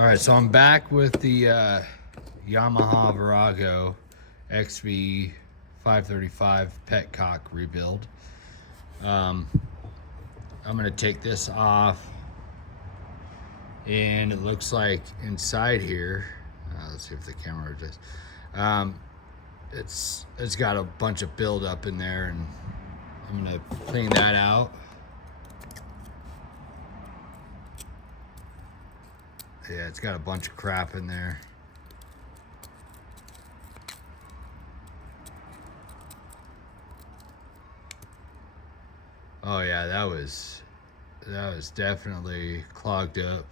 All right, so I'm back with the Yamaha Virago XV 535 Petcock rebuild. I'm gonna take this off, and it looks like inside here, let's see if the camera just, it's got a bunch of buildup in there, and I'm gonna clean that out. Yeah, it's got a bunch of crap in there. Oh yeah, that was definitely clogged up.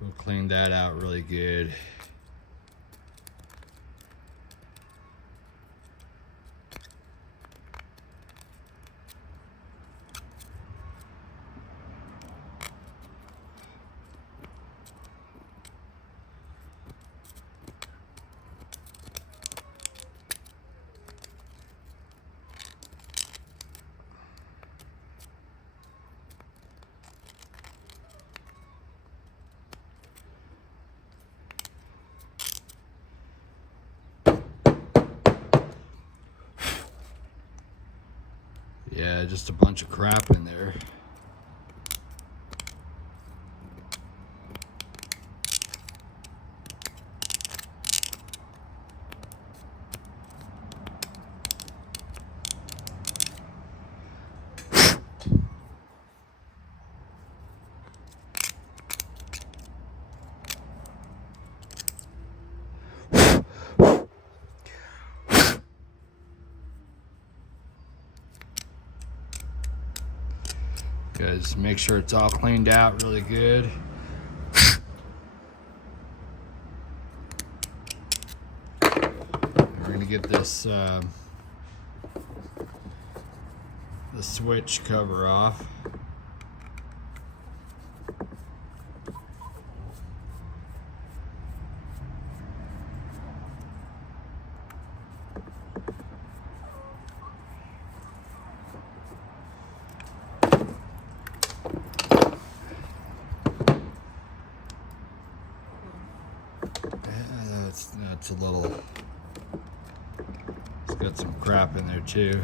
We'll clean that out really good. Yeah, just a bunch of crap in there. Guys, make sure it's all cleaned out really good. We're gonna get this the switch cover off. That's a little, it's got some crap in there too.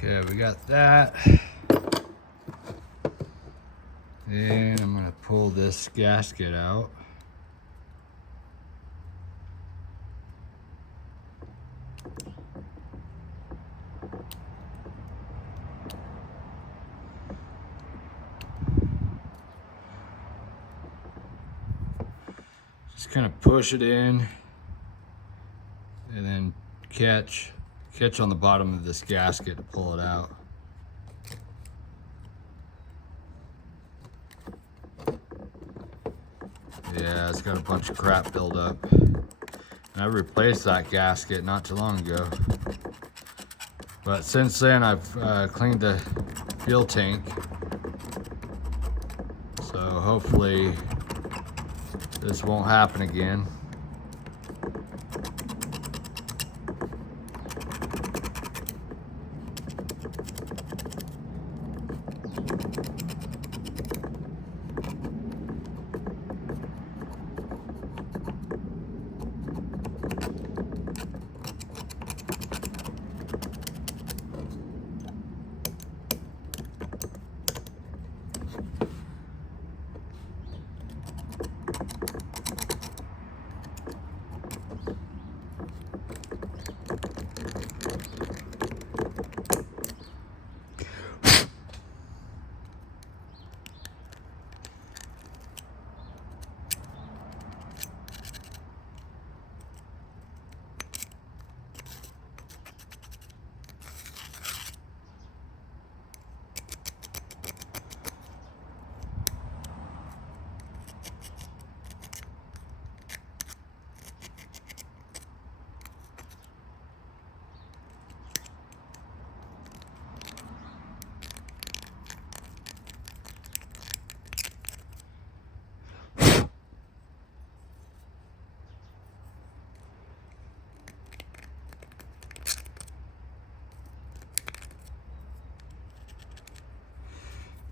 Okay, we got that. And I'm gonna pull this gasket out. Just kind of push it in and then catch on the bottom of this gasket to pull it out. Yeah, it's got a bunch of crap built up. And I replaced that gasket not too long ago. But since then, I've cleaned the fuel tank. So hopefully this won't happen again.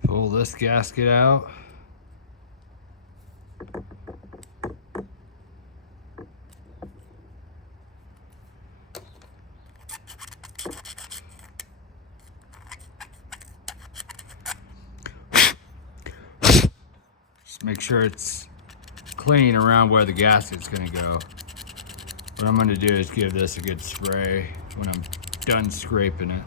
Pull this gasket out. Just make sure it's clean around where the gasket's gonna go. What I'm gonna do is give this a good spray when I'm done scraping it.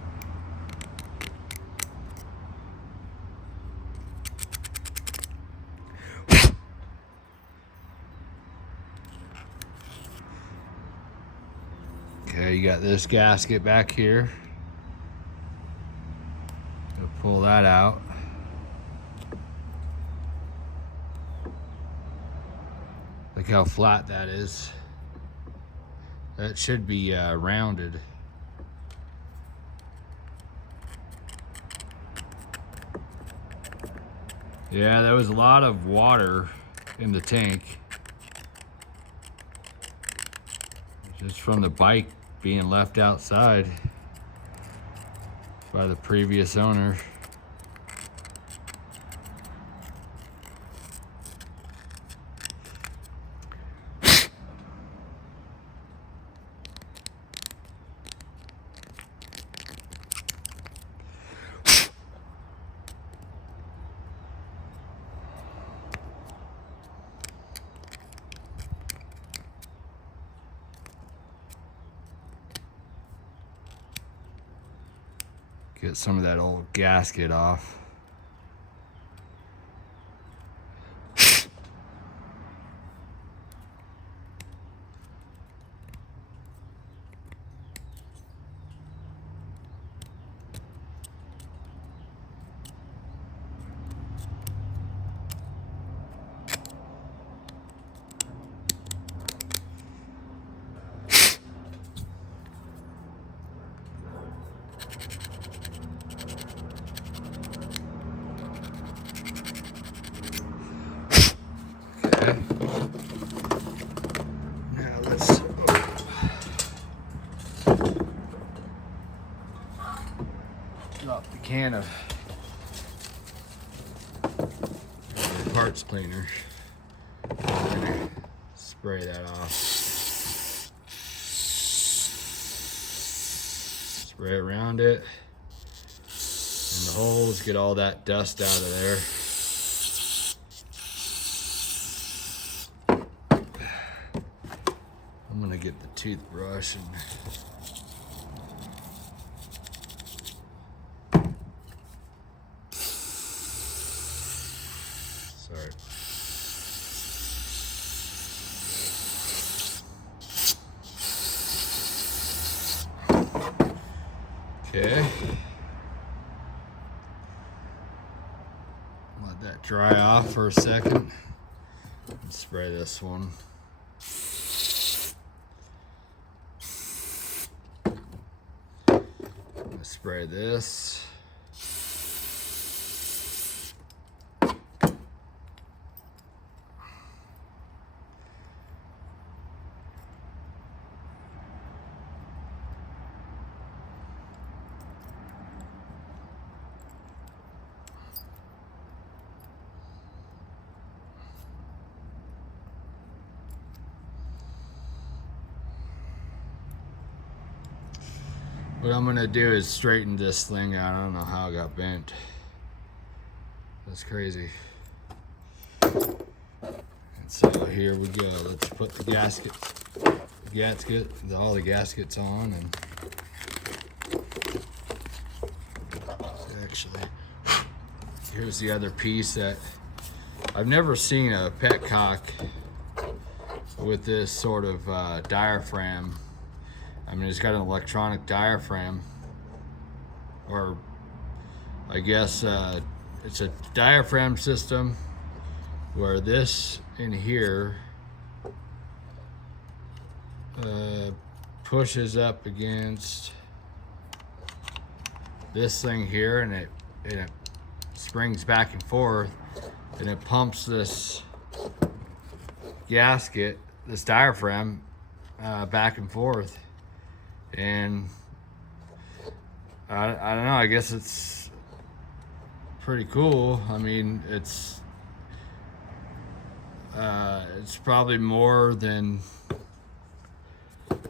Okay, you got this gasket back here. We'll pull that out. Look how flat that is. That should be rounded. Yeah, there was a lot of water in the tank. Just from the bike being left outside by the previous owner. Get some of that old gasket off. Now let's drop the can of parts cleaner. I'm gonna spray that off. Spray around it and the holes, get all that dust out of there. I'm gonna get the toothbrush and sorry. Okay. Let that dry off for a second and spray this one. Spray this. What I'm gonna do is straighten this thing out. I don't know how it got bent. That's crazy. And so here we go. Let's put the gasket, all the gaskets on, and actually, here's the other piece that I've never seen a Petcock with this sort of diaphragm. I mean, it's got an electronic diaphragm, or I guess it's a diaphragm system where this in here pushes up against this thing here, and it springs back and forth, and it pumps this gasket, this diaphragm, back and forth. And I don't know, I guess it's pretty cool. I mean, it's probably more than,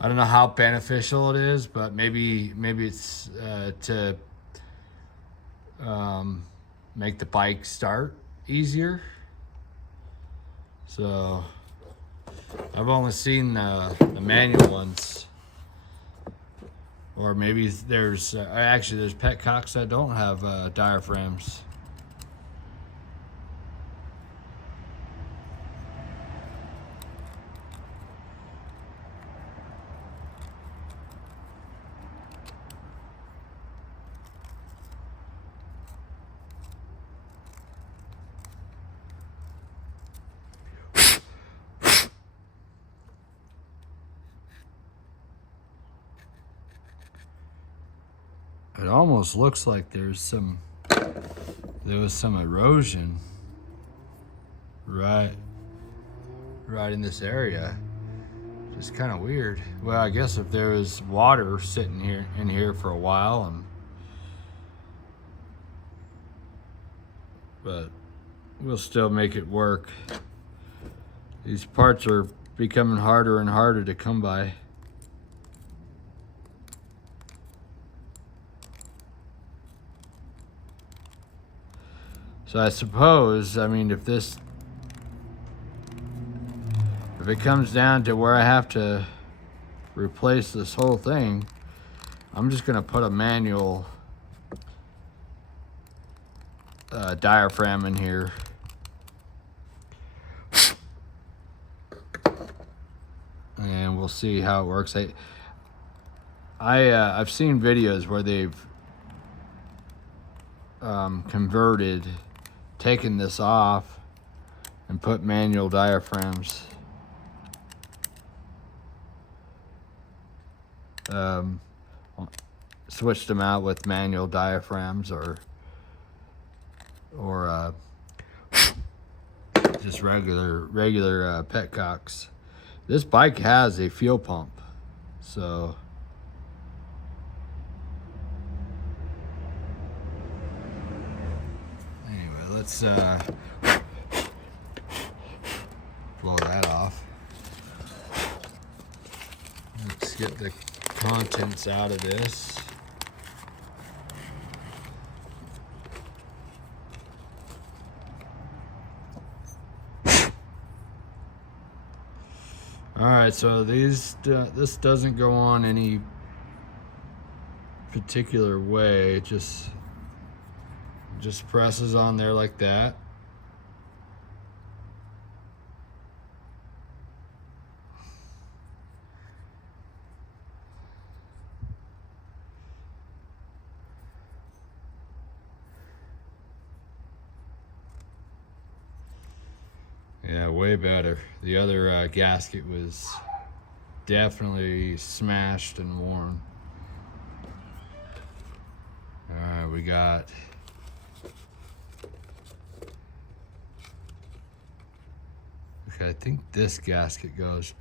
I don't know how beneficial it is, but maybe it's to make the bike start easier. So I've only seen the manual ones, or maybe there's actually there's Petcocks that don't have diaphragms. It almost looks like there was some erosion right in this area. Just kind of weird. Well, I guess if there was water sitting in here for a while, but we'll still make it work. These parts are becoming harder and harder to come by. So I suppose, I mean, if it comes down to where I have to replace this whole thing, I'm just gonna put a manual diaphragm in here. And we'll see how it works. I've seen videos where they've taken this off and put manual diaphragms. Switched them out with manual diaphragms or just regular Petcocks. This bike has a fuel pump, so anyway, let's blow that off. Let's get the contents out of this. All right, so this doesn't go on any particular way. It just presses on there like that. Yeah, way better. The other gasket was definitely smashed and worn. All right, we got okay, I think this gasket goes.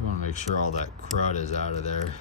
I want to make sure all that crud is out of there.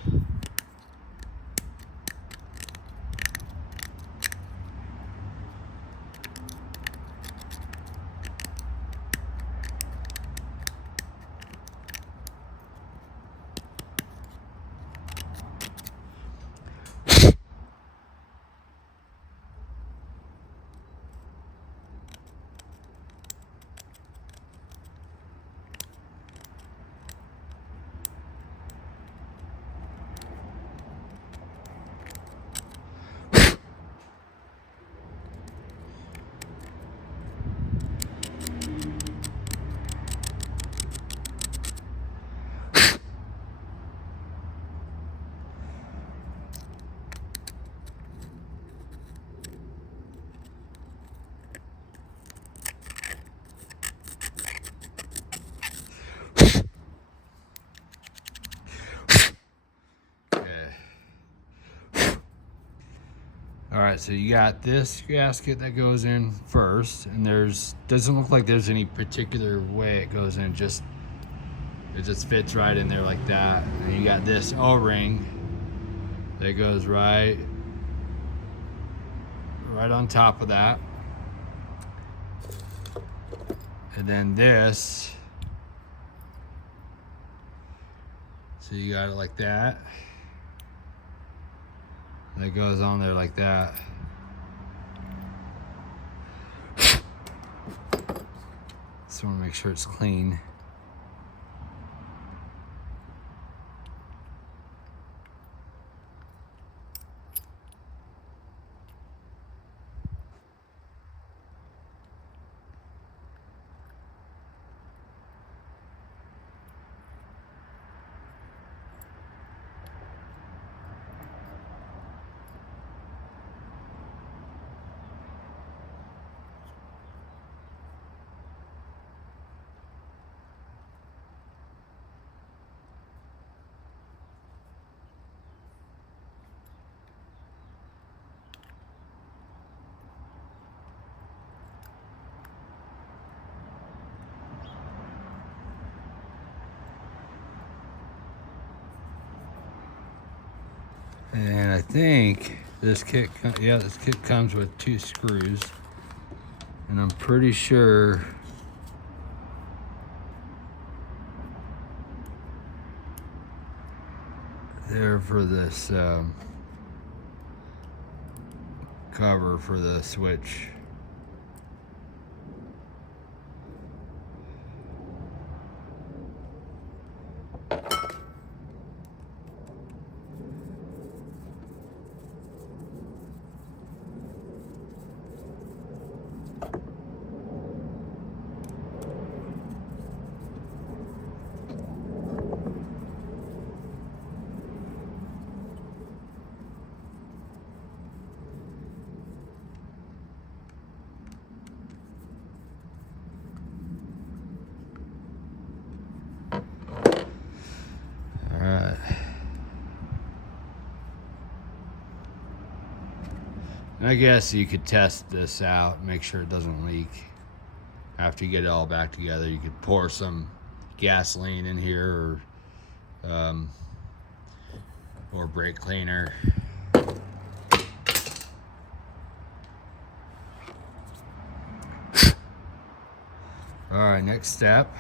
right, so you got this gasket that goes in first, and doesn't look like there's any particular way it goes in, it just fits right in there like that. And you got this O-ring that goes right on top of that. And then this, so you got it like that. And it goes on there like that. Just want to make sure it's clean. And I think this kit, this kit comes with 2 screws, and I'm pretty sure they're for this cover for the switch. And I guess you could test this out, make sure it doesn't leak. After you get it all back together, you could pour some gasoline in here or brake cleaner. All right, next step.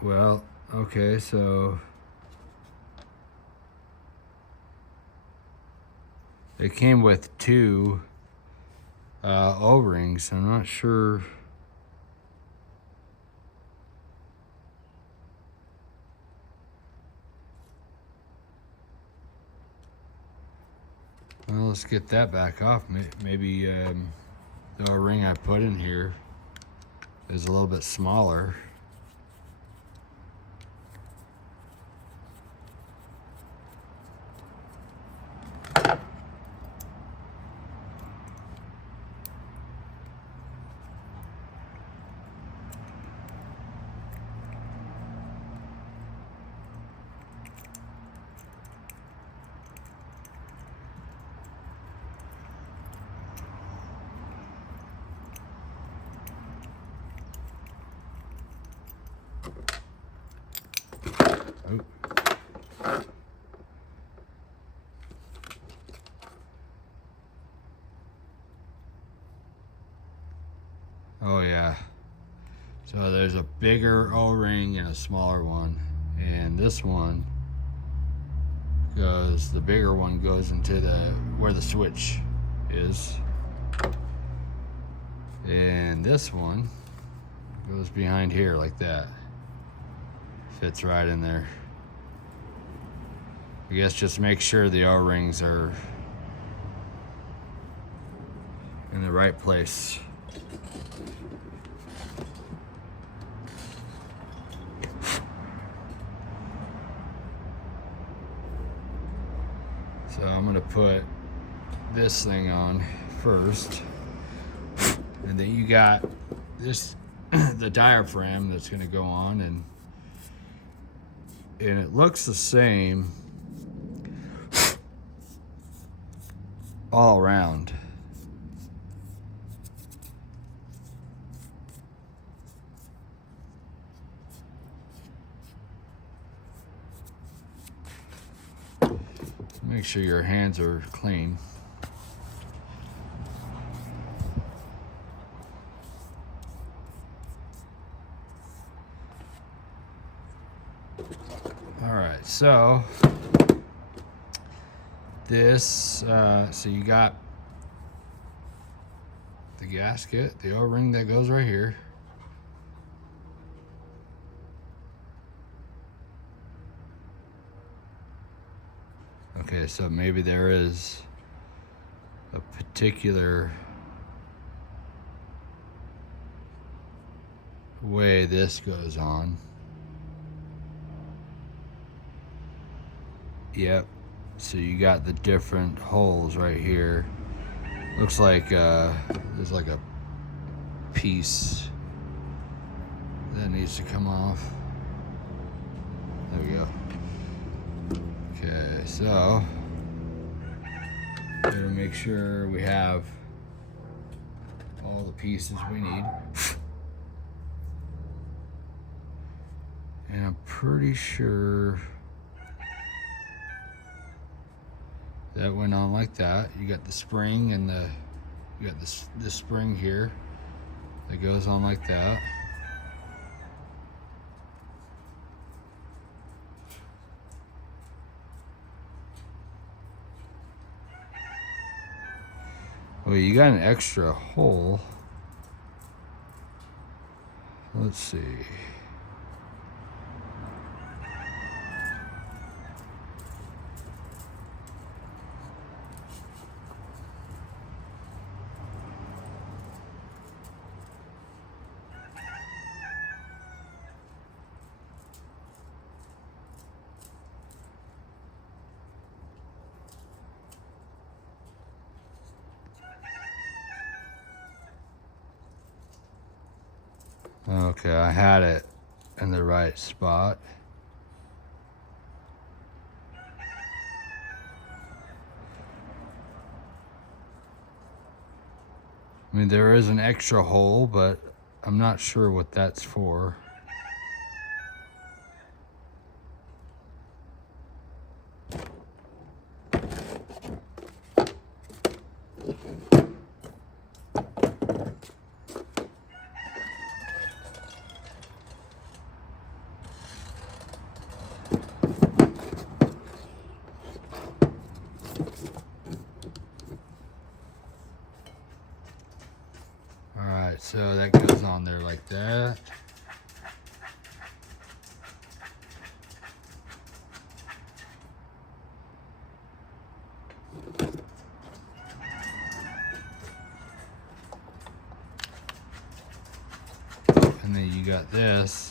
Well, okay, so it came with 2 O-rings. I'm not sure. Well, let's get that back off. Maybe the O-ring I put in here is a little bit smaller. Oh yeah. So there's a bigger O-ring and a smaller one. And this one goes, the bigger one goes into where the switch is. And this one goes behind here like that. Fits right in there. I guess just make sure the O-rings are in the right place. So I'm gonna put this thing on first, and then you got this, the diaphragm that's gonna go on, and it looks the same all around. Make sure your hands are clean. All right, so this, so you got the gasket, the O-ring that goes right here. Okay, so maybe there is a particular way this goes on. Yep, so you got the different holes right here. Looks like there's like a piece that needs to come off. There we go. Okay, so gotta make sure we have all the pieces we need. And I'm pretty sure that went on like that. You got the spring and you got this spring here that goes on like that. Well, you got an extra hole. Let's see. Okay, I had it in the right spot. I mean, there is an extra hole, but I'm not sure what that's for. So that goes on there like that. And then you got this.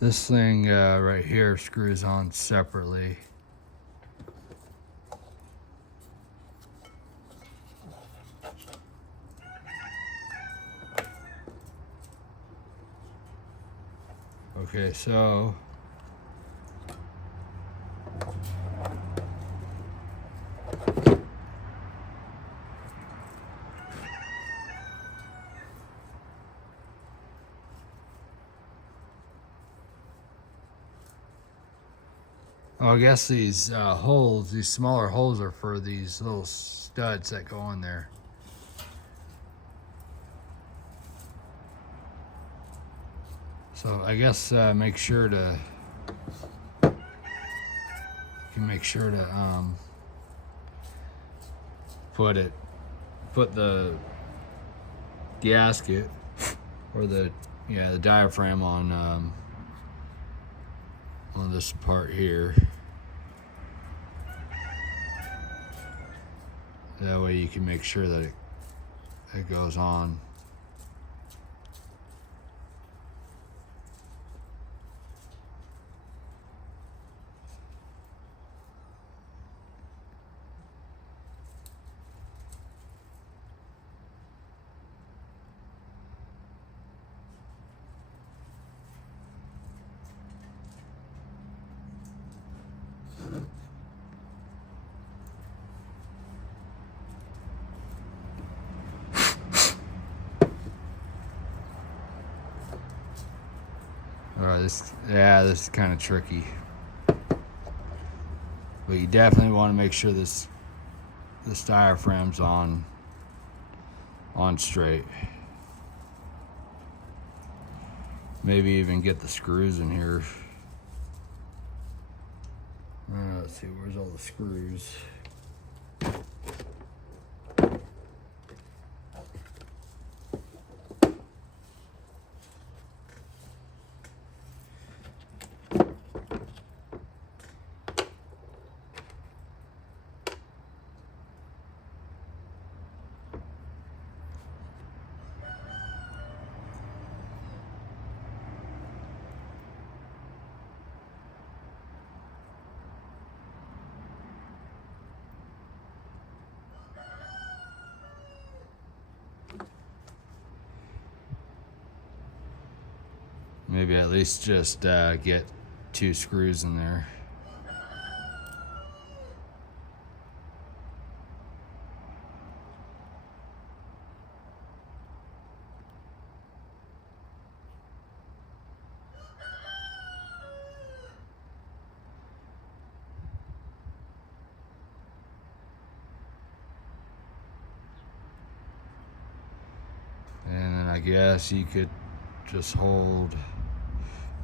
This thing right here screws on separately. Okay, so I guess these holes, these smaller holes are for these little studs that go on there. So I guess make sure to put the gasket or the diaphragm on this part here. That way you can make sure that it goes on. All right, this is kind of tricky. But you definitely want to make sure this diaphragm's on straight. Maybe even get the screws in here. Let's see, where's all the screws? Maybe at least just get 2 screws in there. And then I guess you could just hold.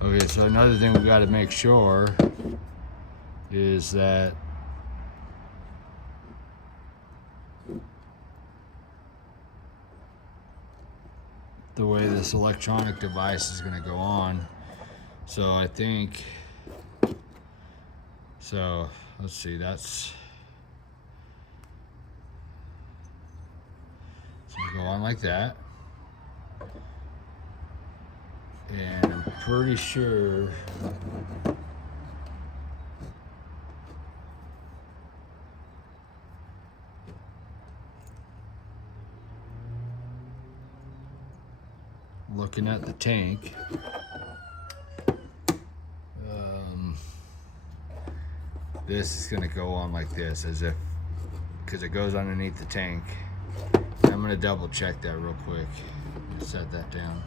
Okay, so another thing we've got to make sure is that the way this electronic device is going to go on. So I think, so let's see, that's, so go on like that. And I'm pretty sure looking at the tank, this is going to go on like this, as if, because it goes underneath the tank. I'm going to double check that real quick. Set that down.